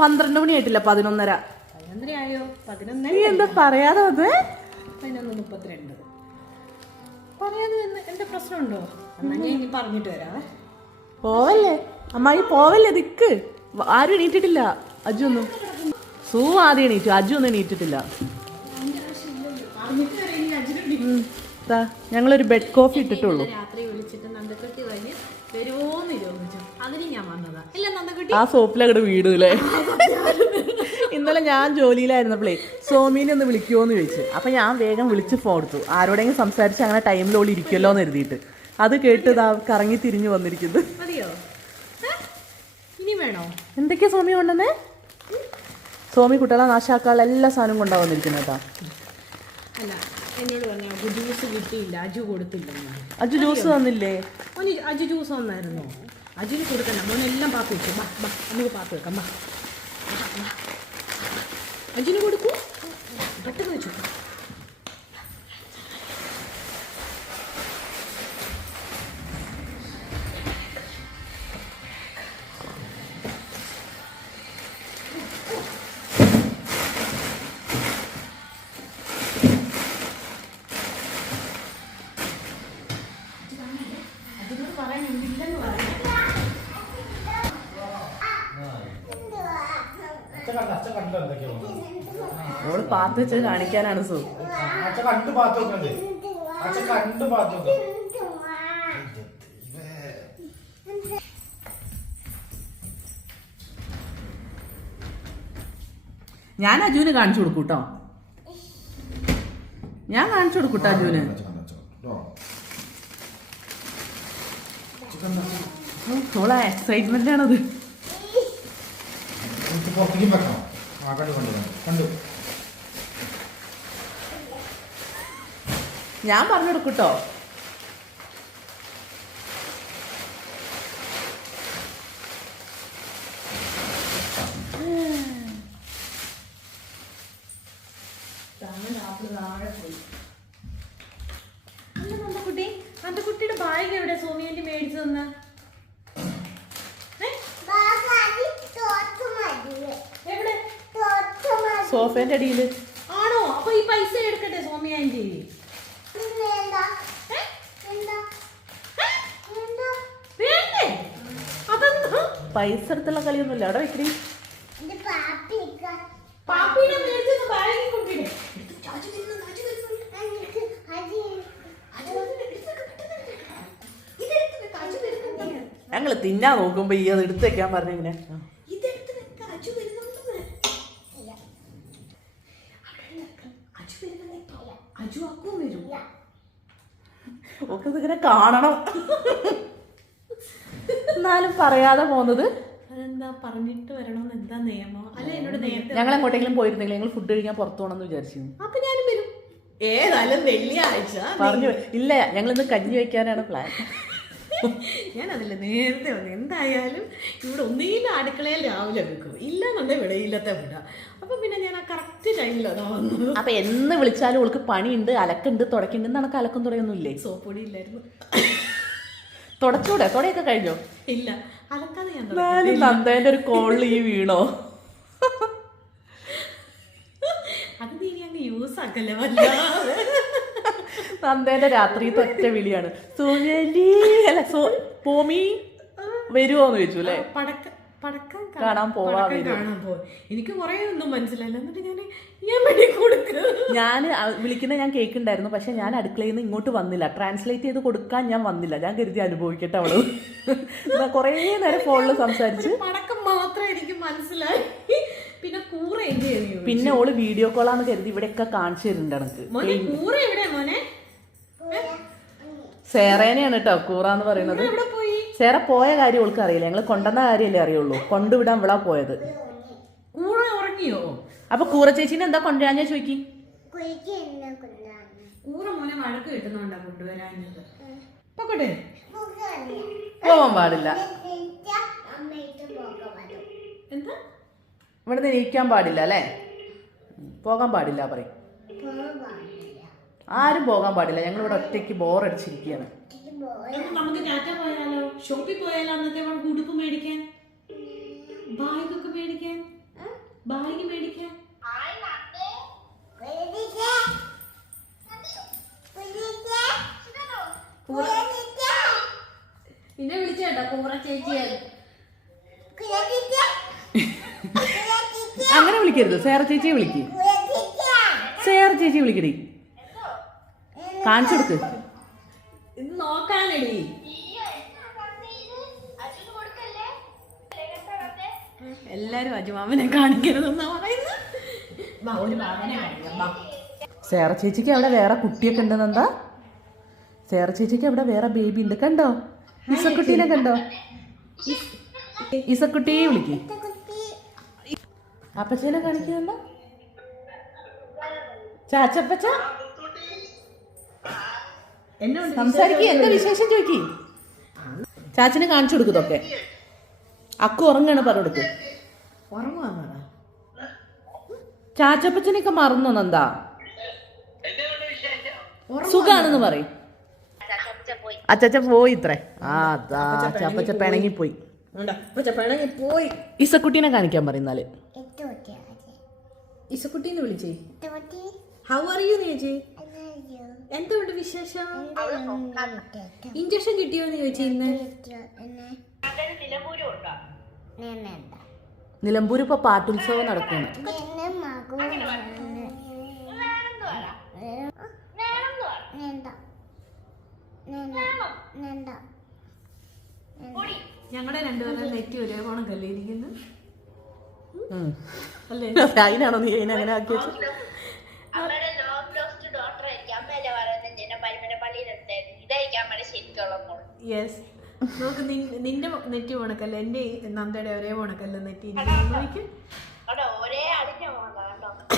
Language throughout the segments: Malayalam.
പന്ത്രണ്ട് മണി ആയിട്ടില്ല പതിനൊന്നര. നീ എന്താ പറയാതെ അത് പതിനൊന്ന് മുപ്പത്തിരണ്ട്. പറയാതെ എന്താ പ്രശ്നമുണ്ടോ? എന്നാ ഞാൻ ഇനി പറഞ്ഞിട്ട് വരാവേ. പോവല്ലേ? അമ്മായി പോവല്ലേ? ദിക്ക് ആരും എണീറ്റിട്ടില്ല. അജു ഒന്നും. സൂ ആദ്യം എണീറ്റു. അജു ഒന്നും എണീറ്റിട്ടില്ല. വരാം ഞങ്ങളൊരു ബെഡ് കോഫി ഇട്ടിട്ടുള്ളൂ. രാത്രി വിളിച്ചിട്ട് വരുമോന്ന് ചോദിച്ചു. അതിന് ഞാൻ വന്നതാ. ഇല്ല നന്ദകുട്ടി ആ സോപ്പിലങ്ങോട്ട് വീടൂലേ ഇന്നലെ ഞാൻ ജോലിയിലായിരുന്നപ്പോഴേ സോമീനെ ഒന്ന് വിളിക്കുമോന്ന് ചോദിച്ചു. അപ്പൊ ഞാൻ വേഗം വിളിച്ച് ഫോൺ എടുത്തു. ആരോടെങ്കിലും സംസാരിച്ച് അങ്ങനെ ടൈമിലോളി ഇരിക്കുമല്ലോ എന്ന് എഴുതിയിട്ട് അത് കേട്ട് ഇതാ കറങ്ങി തിരിഞ്ഞു വന്നിരിക്കുന്നത് മതിയോ? ഏ? ഇനി വേണോ? എന്തൊക്കെയാ സോമി കൊണ്ടുവന്നേ? സോമി കുട്ടികളെ നാശാക്കാനുള്ള എല്ലാ സാധനവും കൊണ്ടാ വന്നിരിക്കുന്നത് കേട്ടോ. അല്ല എന്നോട് പറഞ്ഞു ജ്യൂസ് കിട്ടിയില്ല അജു കൊടുത്തില്ലെന്ന് അജു ജ്യൂസ് തന്നില്ലേ? മോന് അജു ജ്യൂസ് തന്നായിരുന്നു. അജുന് കൊടുക്കണ്ട. മോനെല്ലാം പാത്ത് വെച്ചു ബാ ബാ നമുക്ക് പാത്ത് വെക്കാം. ബാ. അജുന് കൊടുക്കൂ. പെട്ടെന്ന് വെച്ചു. അവൾ പാത്ത് വെച്ച് കാണിക്കാനാണ് സു. അച്ഛൻ കണ്ട് പാത്ത് നോക്കണ്ടേ അച്ഛൻ കണ്ട് പാത്ത് നോക്കാം ഞാൻ അജുവിന് കാണിച്ചു കൊടുക്കൂട്ടോ. ഞാൻ കാണിച്ചു കൊടുക്കൂട്ടോ അജുവിന്. ഓളെ എക്സൈറ്റ്മെന്റ് ആണത്. കണ്ടു ഞാൻ പറഞ്ഞു അല്ല നന്ദക്കുട്ടി കുട്ടിയുടെ ബാഗ് എവിടെ? സോമിയന്റെ മേടിച്ചു തന്ന. എവിടെ? സോഫേന്റെ അടിയിൽ ആണോ? അപ്പൊ ഈ പൈസ എടുക്കട്ടെ ആന്റി. അതെന്താ? പൈസ എടുത്തുള്ള കളിയൊന്നുമില്ല. അവിടെ വെക്കടി. ഞങ്ങൾ തിന്നാൻ നോക്കുമ്പോ ഈ അത് എടുത്തു വെക്കാൻ പറഞ്ഞു ഇങ്ങനെ. ഒക്കെ ഇതിങ്ങനെ കാണണം. എന്നാലും പറയാതെ പോകുന്നത്? അതെന്താ പറഞ്ഞിട്ട് വരണമെന്ന് എന്താ നിയമം? അല്ല എന്നോട് നേരത്തെ ഞങ്ങൾ എങ്ങോട്ടെങ്കിലും പോയിരുന്നെങ്കിൽ ഞങ്ങൾ ഫുഡ് കഴിക്കാൻ പുറത്തു പോകണമെന്ന് വിചാരിച്ചിരുന്നു അപ്പൊ ഞാനും വരും. ഏതായാലും വെള്ളിയാഴ്ച. പറഞ്ഞു. ഇല്ല ഞങ്ങൾ ഇന്ന് കഞ്ഞി വെക്കാനാണ് പ്ലാൻ ഞാൻ നേരത്തെ വന്നു. എന്തായാലും ഇവിടെ ഒന്നുകിലും അടുക്കളയിൽ രാവിലെ വെക്കും. ഇല്ലാന്നുണ്ടെങ്കിൽ വെളിയിലത്തെ വിടാം. അപ്പൊ പിന്നെ ഞാൻ ആ കറക്റ്റ് ടൈമിൽ അതാ വന്നത്. അപ്പൊ എന്ന് വിളിച്ചാലും അവൾക്ക് പണിയുണ്ട് അലക്കുണ്ട് തുടക്കുണ്ട് നടക്ക് അലക്കും തുടയൊന്നുമില്ലേ? സോപ്പൊടി ഇല്ലായിരുന്നു തുടച്ചൂടെ? തുടയൊക്കെ കഴിഞ്ഞോ? ഇല്ല. അലക്കാതെ ഞാൻ നന്ദേന്റെ ഒരു കോളിൽ ഈ വീണോ? അത് നീ അങ്ങ് യൂസ് ആക്കല്ലേ വല്ലാതെ? നന്ദേന്റെ രാത്രി ഒറ്റ വിളിയാണ്. സുജലി അല്ല സോ പോമി വരുവോന്ന് ചോദിച്ചു അല്ലേ? പടക്ക പടക്കം കാണാൻ പോവാ. കാണാൻ എനിക്ക് കുറെ ഒന്നും മനസ്സിലായില്ല. എന്നിട്ട് ഞാൻ ഞാൻ ഞാൻ വിളിക്കുന്ന ഞാൻ കേൾക്കുന്നുണ്ടായിരുന്നു. പക്ഷെ ഞാൻ അടുക്കളയിൽ നിന്ന് ഇങ്ങോട്ട് വന്നില്ല. ട്രാൻസ്ലേറ്റ് ചെയ്ത് കൊടുക്കാൻ ഞാൻ വന്നില്ല. ഞാൻ കരുതി അനുഭവിക്കട്ടെ അവൾ. കൊറേ നേരം ഫോണിൽ സംസാരിച്ച്. പടക്കം മാത്രം എനിക്ക് മനസ്സിലായി. പിന്നെ കൂറ പിന്നെ ഓൾ വീഡിയോ കോളാന്ന് കരുതി ഇവിടെയൊക്കെ കാണിച്ചു തരുന്നുണ്ട് എനിക്ക്. കൂറ മോനെ? സേറേനെയാണ് കേട്ടോ കൂറാന്ന് പറയുന്നത്. കൂറ എന്ന് പോയി? സേറ പോയ കാര്യം ഓൾക്ക് അറിയില്ല. ഞങ്ങൾ കൊണ്ടുവന്ന കാര്യമല്ലേ അറിയുള്ളൂ. കൊണ്ടുവിടാൻ ഇവിടെ പോയത്. കൂറ ഉറങ്ങിയോ? അപ്പൊ കൂറ ചേച്ചീനെ എന്താ കൊണ്ടുവരാൻ ഞാൻ ചോദിക്കി കൂറ മോനെ വഴക്ക് കിട്ടുന്നുണ്ടാ കൊണ്ടുവരാഞ്ഞത്. പൊക്കട്ടെ. പോവാൻ പാടില്ല. എന്താ? നിന്ന് ഇരിക്കാൻ പാടില്ല അല്ലേ? പോകാൻ പാടില്ല പറയും. ആരും പോകാൻ പാടില്ല. ഞങ്ങൾ ഇവിടെ ഒറ്റയ്ക്ക് ബോറടിച്ചിരിക്കുകയാണ് നമുക്ക് ടാറ്റ പോയാലോ? പോയാലോ മേടിക്കാൻ? വിളിച്ചേട്ടാ അങ്ങനെ വിളിക്കരുത്. സേറ ചേച്ചിയെ വിളിക്കേ. സേറ ചേച്ചിയെ വിളിക്കടി. കാണിച്ചു കൊടുക്ക്. ഇത് നോക്കാനടി. എല്ലാരും അജുമാമനെ കാണിക്കരുതെന്നാ പറയുന്നത്. സേറ ചേച്ചിക്ക് അവിടെ വേറെ കുട്ടിയൊക്കെ ഉണ്ടെന്ന് എന്താ? സേറ ചേച്ചിക്ക് അവിടെ വേറെ ബേബി ഉണ്ട്. കണ്ടോ? ഇസക്കുട്ടീനെ കണ്ടോ? ഇസക്കുട്ടിയെ വിളിക്ക്. അപ്പച്ചനെ കാണിക്കുന്നുണ്ടോ ചാച്ചപ്പച്ച? സംസാരിക്കുക എന്താ വിശേഷം ചോദിക്കി? ചാച്ചിനെ കാണിച്ചു കൊടുക്കുന്നതൊക്കെ അക്കു ഉറങ്ങാണ് പറഞ്ഞു കൊടുക്ക്. ചാച്ചപ്പച്ചനെയൊക്കെ ചാച്ചപ്പച്ചനൊക്കെ മറന്നു എന്താ സുഖാണെന്ന് പറയും. അച്ചാച്ച പോയി. ഇത്രേ. ആ അതാ ചാപ്പച്ച പിണങ്ങി പോയി. പോയി. ഇസക്കുട്ടീനെ കാണിക്കാൻ പറയുന്നാൽ ഇസക്കുട്ടീന്ന് വിളിച്ചേ. ഹൗ ആർ യു ചേച്ചി? എന്തുകൊണ്ട് വിശേഷം? ഇഞ്ചക്ഷൻ കിട്ടിയോന്ന് ചോദിച്ചു ഇന്ന്? നിലമ്പൂർ ഇപ്പൊ പാട്ടുത്സവം നടക്കുന്നു ഞങ്ങളുടെ രണ്ടുപേരും നെറ്റി ഒരേ പോണം കല്ലിരിക്കുന്നു അതിനാണോ നീ അതിനെ അങ്ങനെ ആക്കി വെച്ചത് അമ്മയുടെ ലോങ് ലോസ്റ്റ് ഡോക്ടർ ആയിരിക്കും അമ്മയല്ലേ പറയുന്നത് എന്നെ പരിമല പള്ളിയിലെടുത്തായിരുന്നു ഇതായിരിക്കും അമ്മയുടെ ശരിക്കുള്ള മോൾ യെസ് നോക്ക് നിന്റെ നെറ്റി പോണക്കല്ല? എന്റെ നന്ദയുടെ ഒരേ പോണക്കല്ല നെറ്റി. നോക്ക്.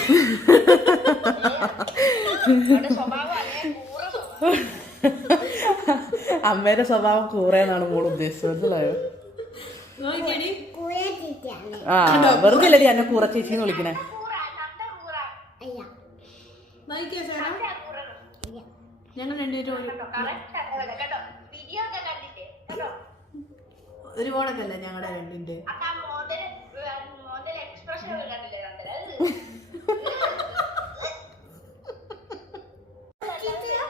അമ്മയുടെ സ്വഭാവം കൂറേന്നാണ് മോൾ ഉദ്ദേശിച്ചത്. മനസ്സിലായോ? ആ വെറുതെ അല്ലടി എന്നെ കൂറ ചേച്ചിന്ന് വിളിക്കണേ നോക്കിയോ സാറാ ഞങ്ങൾ രണ്ടുപേരും ഒരു കേട്ടോ കറക്റ്റ് കേട്ടോ വീഡിയോ ഒക്കെ കേട്ടോ ഒരു പോണക്കല്ല ഞങ്ങളുടെ രണ്ടിന്റെ?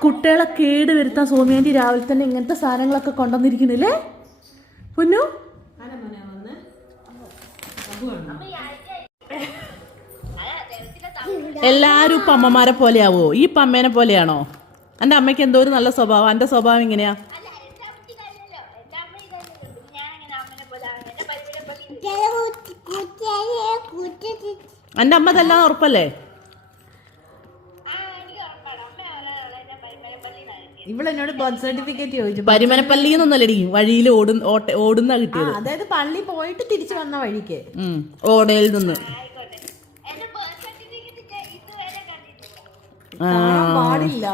കുട്ടികളെ കേട് വരുത്താൻ സോമിയാണ്ടി രാവിലെ തന്നെ ഇങ്ങനത്തെ സാധനങ്ങളൊക്കെ കൊണ്ടുവന്നിരിക്കുന്നില്ലേ? പൊന്നു? എല്ലാരും ഇപ്പൊ അമ്മമാരെ പോലെയാവോ? ഈ പമ്മേനെ പോലെയാണോ? എന്റെ അമ്മയ്ക്ക് എന്തോ ഒരു നല്ല സ്വഭാവം. എന്റെ സ്വഭാവം ഇങ്ങനെയാ എന്റെ അമ്മ ഇതല്ലേ ഉറപ്പല്ലേ? ഇവളെന്നോട് ബർത്ത് സർട്ടിഫിക്കറ്റ് ചോദിച്ചു. പരിമനപ്പള്ളി എന്നൊന്നല്ലടി വഴിയിൽ ഓടുന്ന ഓടുന്ന കിട്ടിയത്. അതായത് പള്ളി പോയിട്ട് തിരിച്ചു വന്ന വഴിക്ക്. ഓടയിൽ നിന്ന് ആയിക്കോട്ടെ എന്റെ ബർത്ത് സർട്ടിഫിക്കറ്റ് ഇതുവരെ കണ്ടിട്ടില്ല ആ, കാണാൻ പാടില്ല.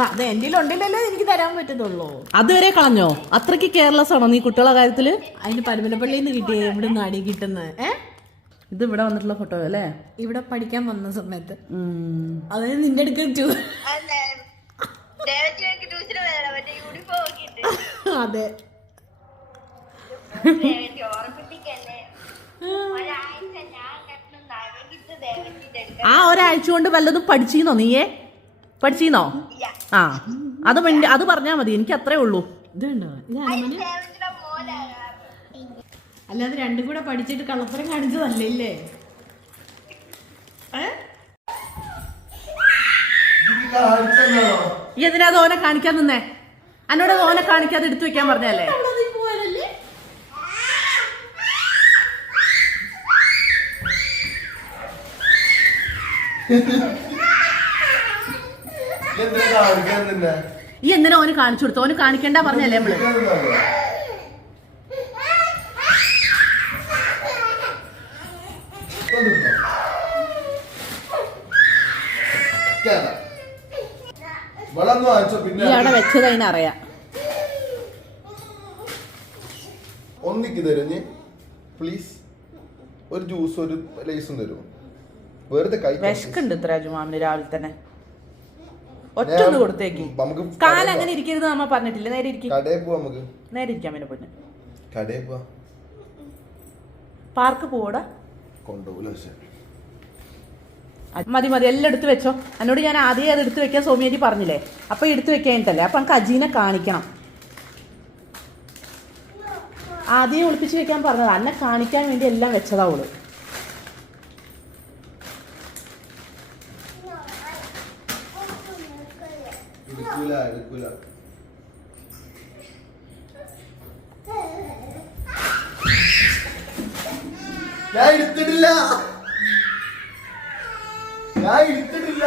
അത് എന്റെ ഉണ്ടല്ലോ എനിക്ക് തരാൻ പറ്റത്തുള്ളൂ. അതുവരെ കളഞ്ഞോ? അത്രയ്ക്ക് കെയർലെസ് ആണോ നീ കുട്ടികളെ കാര്യത്തിൽ? അതിന് പരുമലപ്പള്ളിയിൽ നിന്ന് കിട്ടിയ ഇവിടെ നാടി കിട്ടുന്നത്. ഇത് ഇവിടെ വന്നിട്ടുള്ള ഫോട്ടോ അല്ലേ? ഇവിടെ പഠിക്കാൻ വന്ന സമയത്ത്. അതായത് നിന്റെ ഇട്ട്. അതെ. അടുക്ക ആ ഒരാഴ്ച കൊണ്ട് വല്ലതും പഠിച്ചീന്നോ നീയേ? പഠിച്ചീന്നോ? ഇല്ല. ആ അത് വേണ്ടി അത് പറഞ്ഞാ മതി. എനിക്ക് അത്രേ ഉള്ളൂ. ഇതുണ്ടോ ഇതാണ് അല്ലാതെ രണ്ടും കൂടെ പഠിച്ചിട്ട് കള്ളത്തരം കാണിച്ചതല്ലേ കാണിച്ചല്ലോ ഈ എന്തിനാ ഓനെ കാണിക്കാൻ നിന്നേ? എന്നോട് അത് ഓനെ കാണിക്കാതെ എടുത്തു വെക്കാൻ പറഞ്ഞല്ലേ കാണിക്കാൻ നിന്നെ ഈ എന്തിനാ ഓന് കാണിച്ചു കൊടുത്തു? ഓന് കാണിക്കണ്ട പറഞ്ഞല്ലേ നമ്മൾ? ഈ അവിടെ വെച്ചത് അതിനറിയാം ഒന്നിക്ക് തരും നീ പ്ലീസ്. ഒരു ജ്യൂസ് ഒരു ലൈസും തരുമോ വെറുതെ വിശക്കുണ്ട് ഇത്ര ജുമാമിന് രാവിലെ തന്നെ. ഒറ്റ ഒന്ന് കൊടുത്തേക്ക്. നമുക്ക് കാൽ അങ്ങനെ ഇരിക്കരുത് നമ്മ പറഞ്ഞിട്ടില്ല? നേരെ ഇരിക്കും. നേരെ ഇരിക്കാം പിന്നെ പൊന്നെ. കടയിൽ പോവാ. പാർക്ക് പോടാ കൊണ്ടുപോകില്ല പക്ഷെ. മതി മതി. എല്ലാം എടുത്തു വെച്ചോ. എന്നോട് ഞാൻ ആദ്യം അത് എടുത്തു വെക്കാൻ സോമിയേരി പറഞ്ഞില്ലേ? അപ്പൊ എടുത്ത് വെക്കാനിട്ടല്ലേ. അപ്പൊ നമുക്ക് അജീനെ കാണിക്കണം. ആദ്യം ഒളിപ്പിച്ചു വെക്കാൻ പറഞ്ഞത്. അന്നെ കാണിക്കാൻ വേണ്ടി എല്ലാം വെച്ചതാ അവൾ എടുക്കൂല എടുക്കൂല ഞാൻ എടുത്തിട്ടില്ല. ഞാൻ എടുത്തിട്ടില്ല.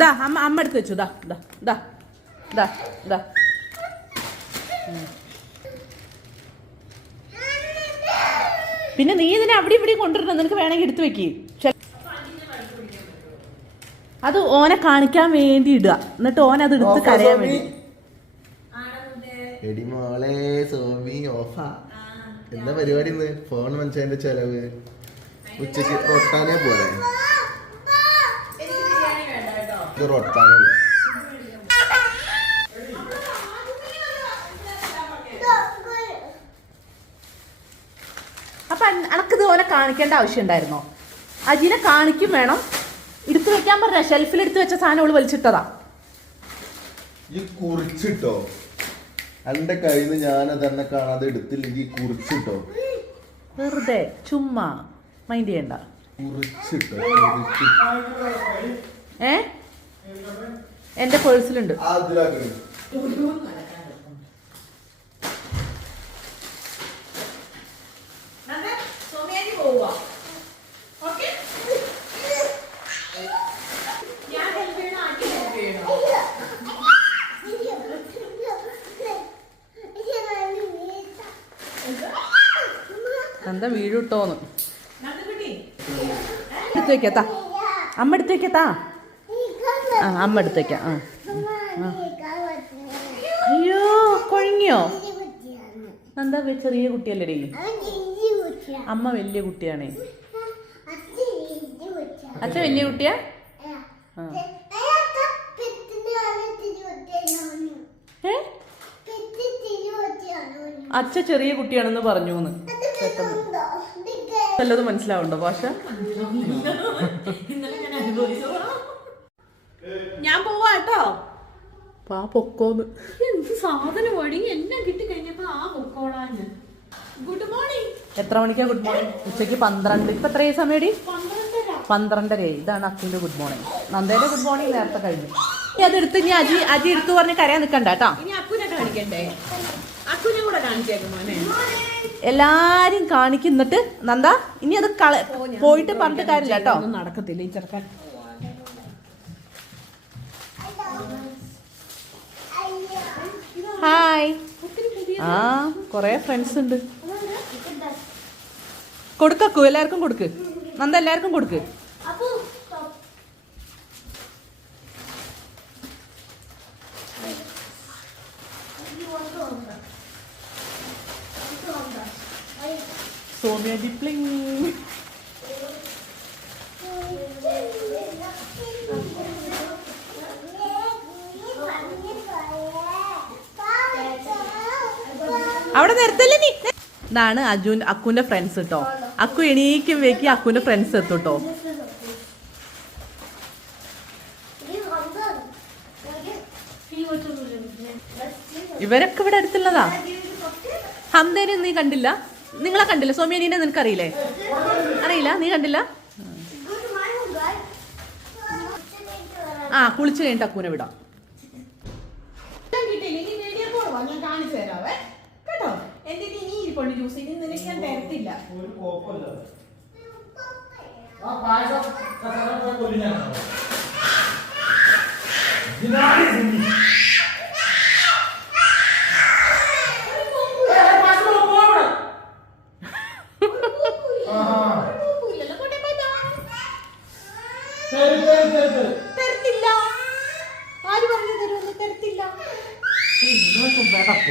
ദാ അമ്മ അമ്മ എടുത്ത് വെച്ചു. ദാ ദാ ദാ ദാ ദാ. പിന്നെ നീ ഇതിനെ അവിടെ ഇവിടെ കൊണ്ടുവരണം. നിനക്ക് വേണമെങ്കിൽ എടുത്തു വെക്ക്. അത് ഓനെ കാണിക്കാൻ വേണ്ടി ഇടുക. എന്നിട്ട് ഓൻ അത് എടുത്ത് കരയാൻ വേണ്ടി. എടി മോളെ സോമി ഓഫാ. എന്താ പരിപാടി ഇന്ന്? ഫോൺ മനുഷ്യന്റെ ചെലവ്. ഉച്ചയ്ക്ക് റൊട്ടാനെ പോലെ ഇത് റൊട്ടാനേ അപ്പൊ അനക്കിത് ഓനെ കാണിക്കേണ്ട ആവശ്യം ഉണ്ടായിരുന്നോ? അജിനെ കാണിക്കും വേണം. എടുത്തു വെക്കാൻ പറഞ്ഞ ഷെൽഫിൽ എടുത്തു വെച്ച സാധനം അവൾ വലിച്ചിട്ടതാ. ഈ കുറിച്ചിട്ടോ? എന്റെ കയ്യിൽ നിന്ന് ഞാൻ തന്നെ കാണാതെ എടുത്തില്ലെങ്കിൽ കുറിച്ചിട്ടോ? വെറുതെ ചുമ്മാ മൈൻഡ് ചെയ്യണ്ട. കുറിച്ചിട്ടോ? കുറിച്ച് ഏ? എന്റെ പേഴ്സിലുണ്ട് അതിലാക്കണേ എടുത്തു വെക്കത്താ അമ്മ എടുത്തു വെക്കത്താ ആ അമ്മ എടുത്തു ആ. അയ്യോ കൊഴങ്ങിയോ എന്താ ചെറിയ കുട്ടിയല്ലേ അമ്മ വലിയ കുട്ടിയാണേ. അച്ഛൻ വലിയ കുട്ടിയാ? അച്ഛ ചെറിയ കുട്ടിയാണെന്ന് പറഞ്ഞു എന്ന് വല്ലതും മനസ്സിലാവുണ്ടോ ഭാഷ? ഞാൻ പോവാട്ടോ ആ പൊക്കോന്ന് എന്ത് സാധനം ഒഴുകി എല്ലാം കിട്ടി കഴിഞ്ഞപ്പോ ആ പൊക്കോളാന്ന്. ഗുഡ് മോർണിംഗ് എത്ര മണിക്കാ ഗുഡ് മോർണിംഗ് ഉച്ചയ്ക്ക് പന്ത്രണ്ട്. ഇപ്പൊ എത്ര സമയടി? പന്ത്രണ്ടര ഇതാണ് അക്കിന്റെ ഗുഡ് മോർണിംഗ് നന്ദേന്റെ ഗുഡ് മോർണിംഗ് നേരത്തെ കഴിഞ്ഞു. ഇനി അതെടുത്ത് ഇനി അജി അജി എടുത്തു പറഞ്ഞ് കരയാൻ നിൽക്കണ്ട കേട്ടോ. എല്ലാരും കാണിക്കുന്നിട്ട് നന്ദ ഇനി അത് കള പോയിട്ട് പറഞ്ഞിട്ട് കാര്യമില്ല കേട്ടോ. നടക്കത്തില്ല ഈ ചെറുക്കൻ. ഹായ് ആ കൊറേ ഫ്രണ്ട്സ് ഉണ്ട്. കൊടുക്കൂ എല്ലാവർക്കും കൊടുക്ക്. നന്ദ എല്ലാവർക്കും കൊടുക്ക്. സോമ്യ ഡിപ്ലിങ് അവിടെ നിർത്തല്ലേ നീ? ഇതാണ് അജുൻ അക്കുന്റെ ഫ്രണ്ട്സ് കേട്ടോ അക്കു എണീക്കും വേക്കി അക്കുന്റെ ഫ്രണ്ട്സ് എത്തും കേട്ടോ ഇവരൊക്കെ ഇവിടെ അടുത്തുള്ളതാ. ഹംദേനെ നീ കണ്ടില്ല? നിങ്ങളെ കണ്ടില്ല? സോമ്യാനീനെ നിനക്ക് അറിയില്ലേ? അറിയില്ല നീ കണ്ടില്ല? ആ കുളിച്ച് കഴിഞ്ഞിട്ട് അക്കൂനെ വിടാം. കിട്ടിയില്ല ഇനി വീഡിയോ കോൾ വാ ഞാൻ കാണിച്ചു തരാവേ കേട്ടോ എന്റെ ഇനി ഇരിപ്പുണ്ട് ജ്യൂസ് ഇനി നിനക്ക് ഞാൻ തരത്തില്ല കുഴപ്പമില്ലല്ലോ. പോട്ടെ, പോട്ടെ. തരത്തില്ല ആര് പറഞ്ഞു തരുമെന്ന് തരത്തില്ല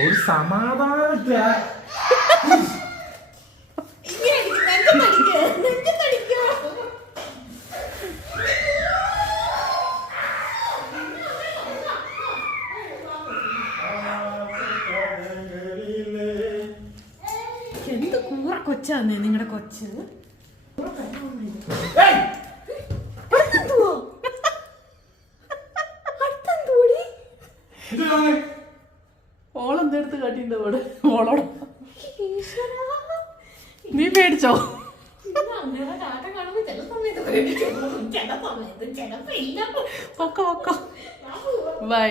ഒരു സമാധാനത്തെ ഇങ്ങനെ അടിക്കും, നെഞ്ചത്തടിക്ക്, നെഞ്ചത്തടിക്കോ. എന്ത് കൊച്ചാന്ന് നിങ്ങളുടെ കൊച്ച്. ഓളെന്തെടുത്ത് കാട്ടിന്റെ അവിടെ മോളോട് നീ പേടിച്ചോ? ബൈ